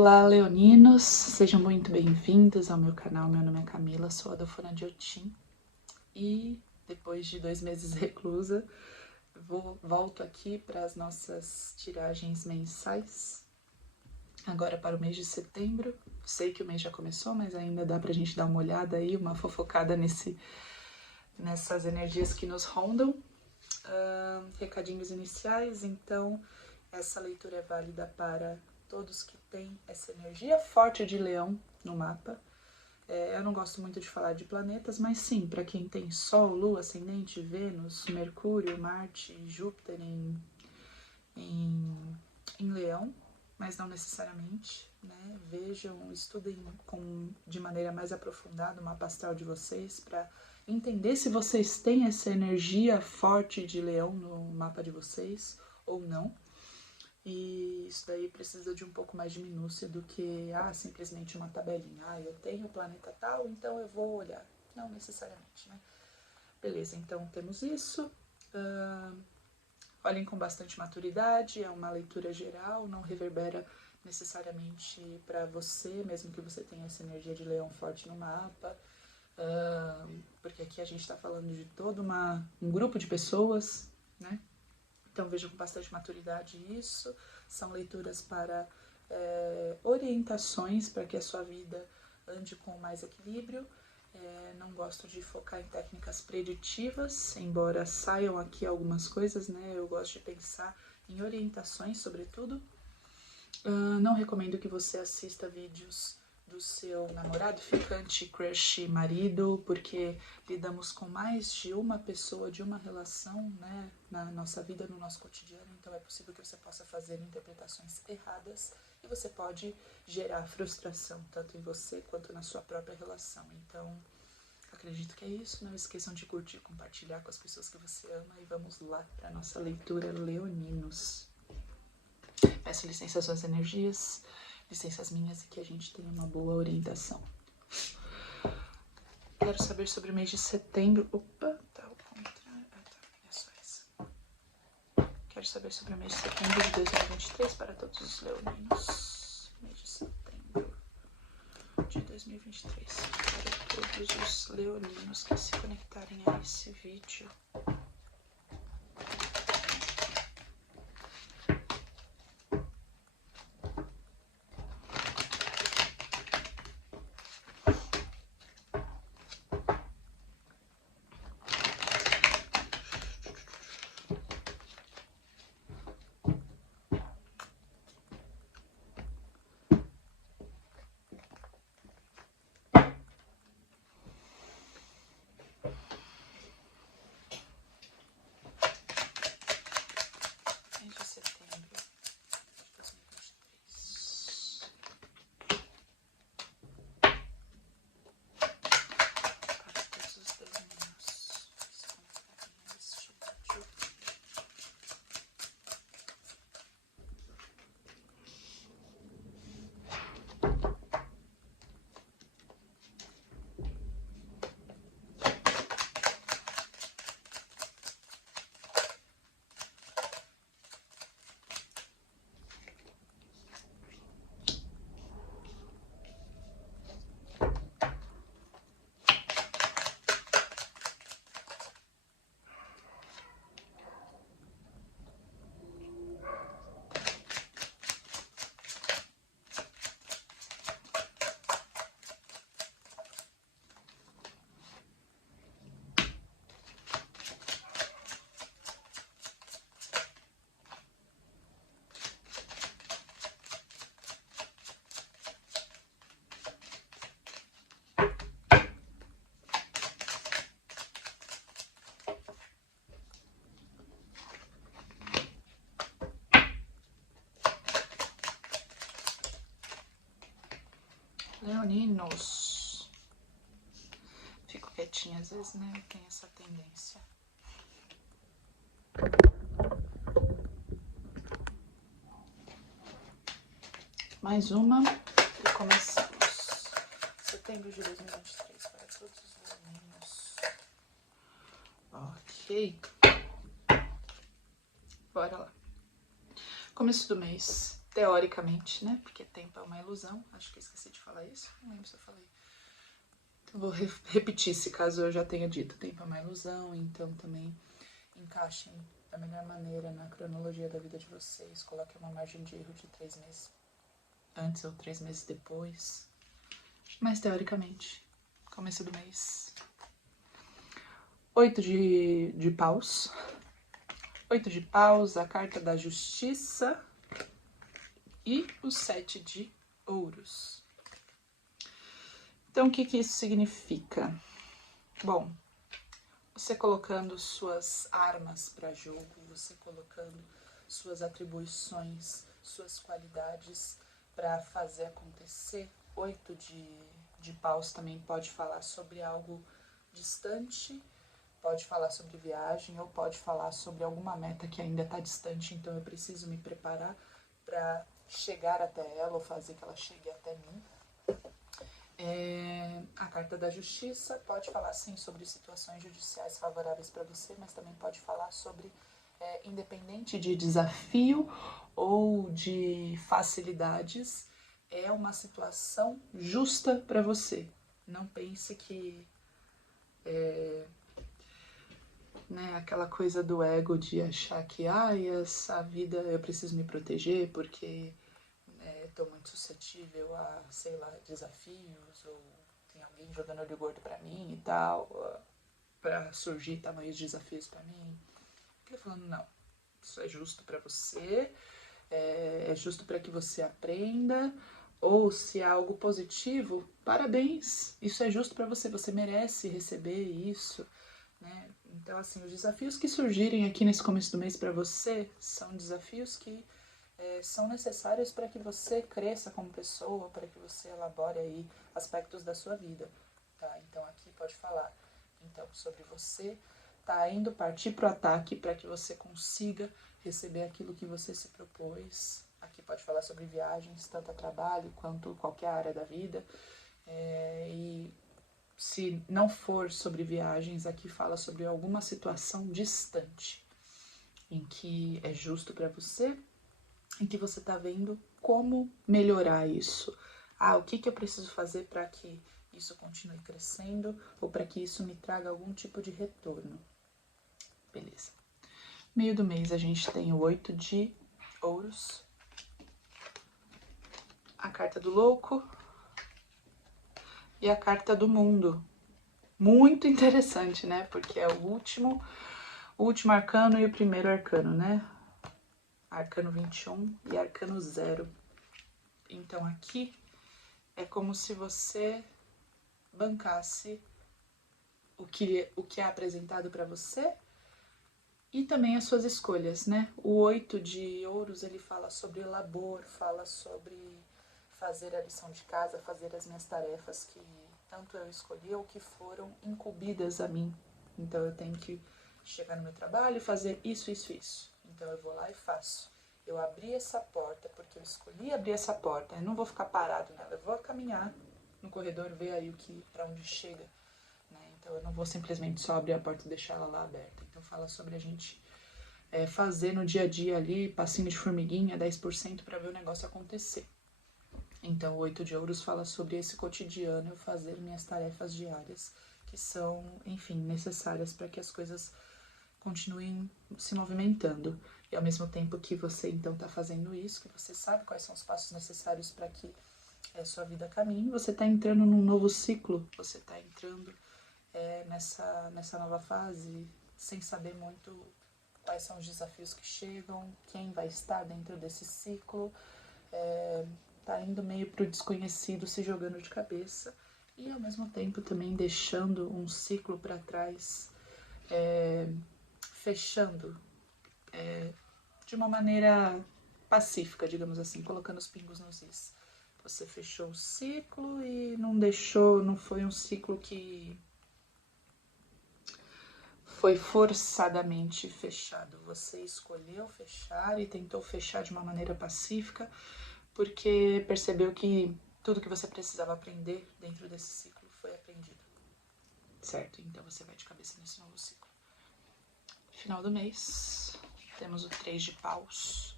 Olá, leoninos! Sejam muito bem-vindos ao meu canal. Meu nome é Camila, sou a Dofona de Otim. E depois de 2 meses reclusa, volto aqui para as nossas tiragens mensais. Agora para o mês de setembro. Sei que o mês já começou, mas ainda dá pra gente dar uma olhada aí, uma fofocada nessas energias que nos rondam. Recadinhos iniciais, então essa leitura é válida para todos que têm essa energia forte de leão no mapa. Eu não gosto muito de falar de planetas, mas sim, para quem tem Sol, Lua, Ascendente, Vênus, Mercúrio, Marte, Júpiter em Leão, mas não necessariamente, né? Vejam, estudem de maneira mais aprofundada o mapa astral de vocês para entender se vocês têm essa energia forte de Leão no mapa de vocês ou não. E isso daí precisa de um pouco mais de minúcia do que simplesmente uma tabelinha. Eu tenho o planeta tal, então eu vou olhar. Não necessariamente, né? Beleza, então temos isso. Olhem com bastante maturidade, é uma leitura geral, não reverbera necessariamente para você, mesmo que você tenha essa energia de leão forte no mapa, porque aqui a gente está falando de todo um grupo de pessoas, né? Então vejam com bastante maturidade isso. São leituras para orientações para que a sua vida ande com mais equilíbrio. Não gosto de focar em técnicas preditivas, embora saiam aqui algumas coisas, né? Eu gosto de pensar em orientações, sobretudo. Não recomendo que você assista vídeos do seu namorado, ficante, crush, marido, porque lidamos com mais de uma pessoa, de uma relação, né, na nossa vida, no nosso cotidiano, então é possível que você possa fazer interpretações erradas e você pode gerar frustração, tanto em você quanto na sua própria relação. Então, acredito que é isso. Não esqueçam de curtir, compartilhar com as pessoas que você ama e vamos lá para a nossa leitura leoninos. Peço licença às suas energias, licenças minhas, e que a gente tenha uma boa orientação. Quero saber sobre o mês de setembro. Opa, tá ao contrário. É só essa. Quero saber sobre o mês de setembro de 2023 para todos os leoninos. Mês de setembro de 2023 para todos os leoninos que se conectarem a esse vídeo. Leoninos. Fico quietinha às vezes, né? Eu tenho essa tendência. Mais uma e começamos. Setembro de 2023 para todos os leoninos. Ok. Bora lá. Começo do mês. teoricamente, né? Porque tempo é uma ilusão. Acho que eu esqueci de falar isso. Não lembro se eu falei. Então, vou repetir se caso eu já tenha dito. Tempo é uma ilusão, então também encaixem da melhor maneira na cronologia da vida de vocês. Coloquem uma margem de erro de 3 meses antes ou 3 meses depois. Mas teoricamente, começo do mês. 8 de paus. 8 de paus, a carta da justiça e o 7 de ouros. Então, o que isso significa? Bom, você colocando suas armas para jogo, você colocando suas atribuições, suas qualidades para fazer acontecer. 8 de paus também pode falar sobre algo distante, pode falar sobre viagem ou pode falar sobre alguma meta que ainda está distante, então eu preciso me preparar para chegar até ela ou fazer que ela chegue até mim. A carta da justiça pode falar sim sobre situações judiciais favoráveis para você, mas também pode falar sobre, independente de desafio ou de facilidades, é uma situação justa para você. Não pense que aquela coisa do ego de achar que essa vida eu preciso me proteger porque estou muito suscetível a, sei lá, desafios, ou tem alguém jogando olho gordo pra mim e tal, pra surgir tamanhos desafios pra mim. Ele falando, não, isso é justo pra você, é justo pra que você aprenda, ou se é algo positivo, parabéns, isso é justo pra você, você merece receber isso, né? Então, assim, os desafios que surgirem aqui nesse começo do mês pra você são desafios que são necessários para que você cresça como pessoa, para que você elabore aí aspectos da sua vida, tá? Então aqui pode falar então sobre você tá indo partir para o ataque para que você consiga receber aquilo que você se propôs. Aqui pode falar sobre viagens, tanto a trabalho quanto qualquer área da vida. E se não for sobre viagens, aqui fala sobre alguma situação distante em que é justo para você, em que você está vendo como melhorar isso. O que eu preciso fazer para que isso continue crescendo ou para que isso me traga algum tipo de retorno. Beleza. Meio do mês a gente tem o 8 de ouros, a carta do louco e a carta do mundo. Muito interessante, né? Porque é o último arcano e o primeiro arcano, né? Arcano 21 e arcano 0. Então aqui é como se você bancasse o que é apresentado para você e também as suas escolhas, né? O 8 de ouros, ele fala sobre labor, fala sobre fazer a lição de casa, fazer as minhas tarefas que tanto eu escolhi ou que foram incumbidas a mim. Então eu tenho que chegar no meu trabalho e fazer isso, isso, isso. Então eu vou lá e faço. Eu abri essa porta porque eu escolhi abrir essa porta. Eu não vou ficar parado nela, eu vou caminhar no corredor, ver aí para onde chega. Então eu não vou simplesmente só abrir a porta e deixar ela lá aberta. Então fala sobre a gente fazer no dia a dia ali, passinho de formiguinha, 10% para ver o negócio acontecer. Então o 8 de ouros fala sobre esse cotidiano, eu fazer minhas tarefas diárias, que são, enfim, necessárias para que as coisas continuem se movimentando. E ao mesmo tempo que você então está fazendo isso, que você sabe quais são os passos necessários para que a sua vida caminhe, você está entrando num novo ciclo, você está entrando nessa nova fase, sem saber muito quais são os desafios que chegam, quem vai estar dentro desse ciclo, tá indo meio pro desconhecido, se jogando de cabeça e ao mesmo tempo também deixando um ciclo para trás, fechando de uma maneira pacífica, digamos assim, colocando os pingos nos is. Você fechou o ciclo e não foi um ciclo que foi forçadamente fechado. Você escolheu fechar e tentou fechar de uma maneira pacífica, porque percebeu que tudo que você precisava aprender dentro desse ciclo foi aprendido. Certo? Então você vai de cabeça nesse novo ciclo. Final do mês, temos o 3 de paus.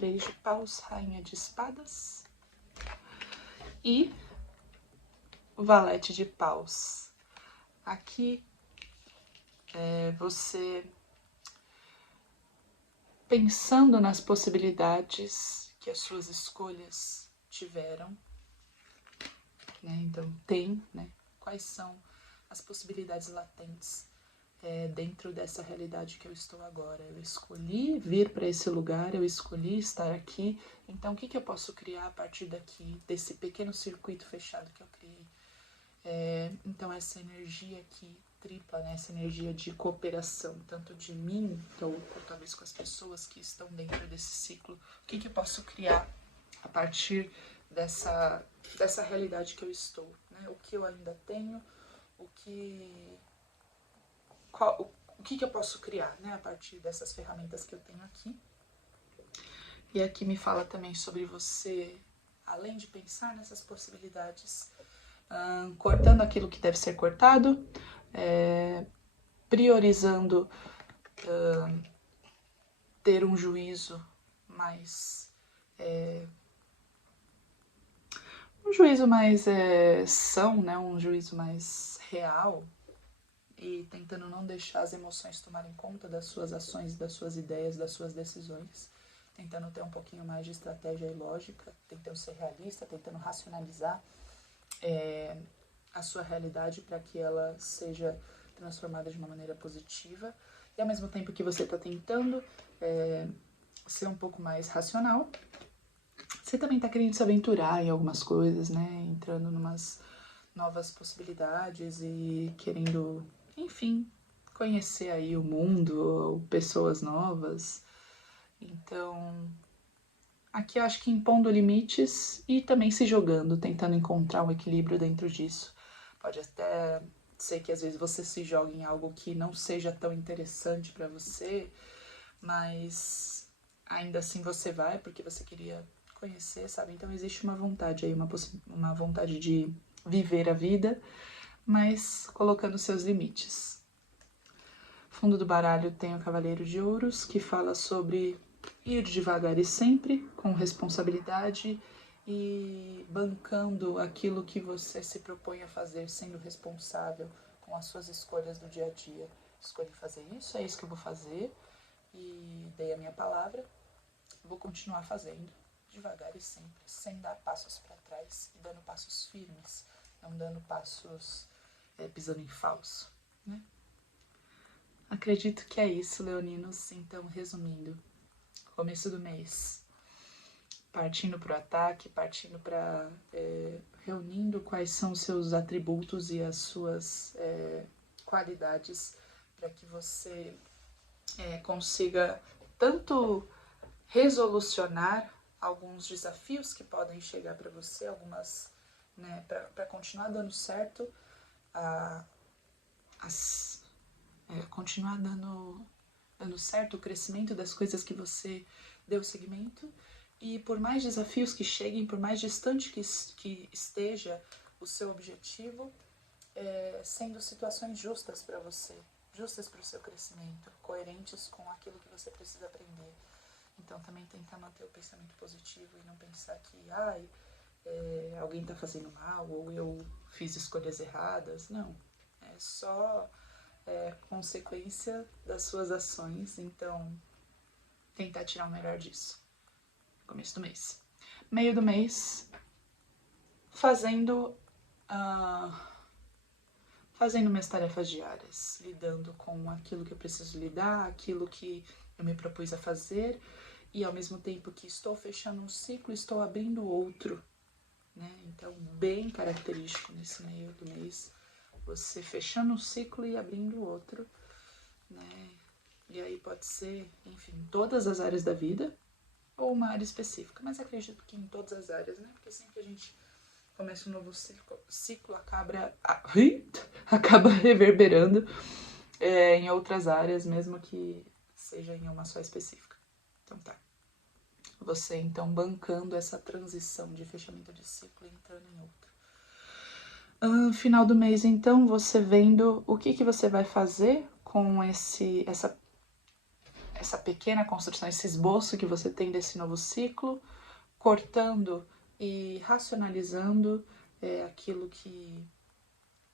3 de paus, rainha de espadas e o valete de paus. Aqui você pensando nas possibilidades que as suas escolhas tiveram, né? Então tem, né? Quais são as possibilidades latentes dentro dessa realidade que eu estou agora. Eu escolhi vir para esse lugar, eu escolhi estar aqui, então o que eu posso criar a partir daqui, desse pequeno circuito fechado que eu criei? Então essa energia aqui tripla, né? Essa energia de cooperação, tanto de mim, ou talvez com as pessoas que estão dentro desse ciclo, o que eu posso criar a partir dessa realidade que eu estou, né? O que eu ainda tenho, o que eu posso criar, né, a partir dessas ferramentas que eu tenho aqui. E aqui me fala também sobre você, além de pensar nessas possibilidades, cortando aquilo que deve ser cortado, priorizando ter um juízo mais são, né, um juízo mais real, e tentando não deixar as emoções tomarem conta das suas ações, das suas ideias, das suas decisões, tentando ter um pouquinho mais de estratégia e lógica, tentando ser realista, tentando racionalizar a sua realidade para que ela seja transformada de uma maneira positiva, e ao mesmo tempo que você está tentando ser um pouco mais racional, você também está querendo se aventurar em algumas coisas, né, entrando em umas novas possibilidades e querendo, enfim, conhecer aí o mundo, pessoas novas. Então, aqui eu acho que impondo limites e também se jogando, tentando encontrar um equilíbrio dentro disso. Pode até ser que às vezes você se jogue em algo que não seja tão interessante para você, mas ainda assim você vai porque você queria conhecer, sabe? Então existe uma vontade aí, uma vontade de viver a vida, mas colocando seus limites. Fundo do baralho tem o Cavaleiro de Ouros, que fala sobre ir devagar e sempre, com responsabilidade e bancando aquilo que você se propõe a fazer, sendo responsável com as suas escolhas do dia a dia. Escolhi fazer isso, é isso que eu vou fazer, e dei a minha palavra, vou continuar fazendo devagar e sempre, sem dar passos para trás e dando passos firmes, não dando passos pisando em falso, né? Acredito que é isso, leoninos. Então, resumindo, começo do mês, partindo para o ataque, partindo para reunindo quais são os seus atributos e as suas qualidades para que você consiga tanto resolucionar alguns desafios que podem chegar para você, algumas, né, para continuar dando certo, continuar dando certo o crescimento das coisas que você deu seguimento, e por mais desafios que cheguem, por mais distante que esteja o seu objetivo, sendo situações justas para você, justas para o seu crescimento, coerentes com aquilo que você precisa aprender. Então também tentar manter o pensamento positivo e não pensar que alguém está fazendo mal ou eu fiz escolhas erradas. Não, é só consequência das suas ações. Então tentar tirar o melhor disso. Começo do mês. Meio do mês, fazendo minhas tarefas diárias, lidando com aquilo que eu preciso lidar, aquilo que eu me propus a fazer, e ao mesmo tempo que estou fechando um ciclo, estou abrindo outro, né? Então, bem característico nesse meio do mês, você fechando um ciclo e abrindo outro, né? E aí pode ser, enfim, todas as áreas da vida ou uma área específica, mas acredito que em todas as áreas, né? Porque sempre que a gente começa um novo ciclo acaba reverberando em outras áreas, mesmo que seja em uma só específica. Então tá. Você então bancando essa transição de fechamento de ciclo e entrando em outro. Final do mês, então, você vendo o que você vai fazer com essa essa pequena construção, esse esboço que você tem desse novo ciclo, cortando e racionalizando aquilo que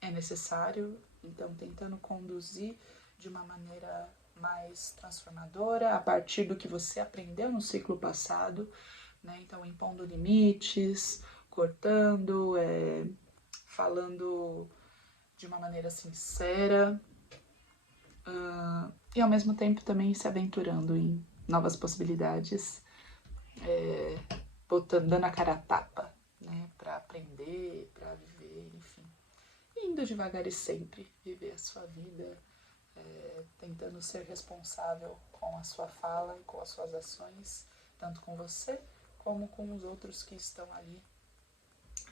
é necessário, então tentando conduzir de uma maneira mais transformadora a partir do que você aprendeu no ciclo passado, né? Então impondo limites, cortando, falando de uma maneira sincera, e ao mesmo tempo também se aventurando em novas possibilidades, dando a cara a tapa, né? Para aprender, para viver, enfim. Indo devagar e sempre, viver a sua vida, tentando ser responsável com a sua fala e com as suas ações, tanto com você como com os outros que estão ali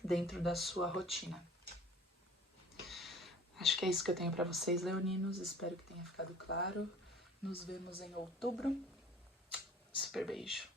dentro da sua rotina. Acho que é isso que eu tenho para vocês, leoninos. Espero que tenha ficado claro. Nos vemos em outubro. Super beijo.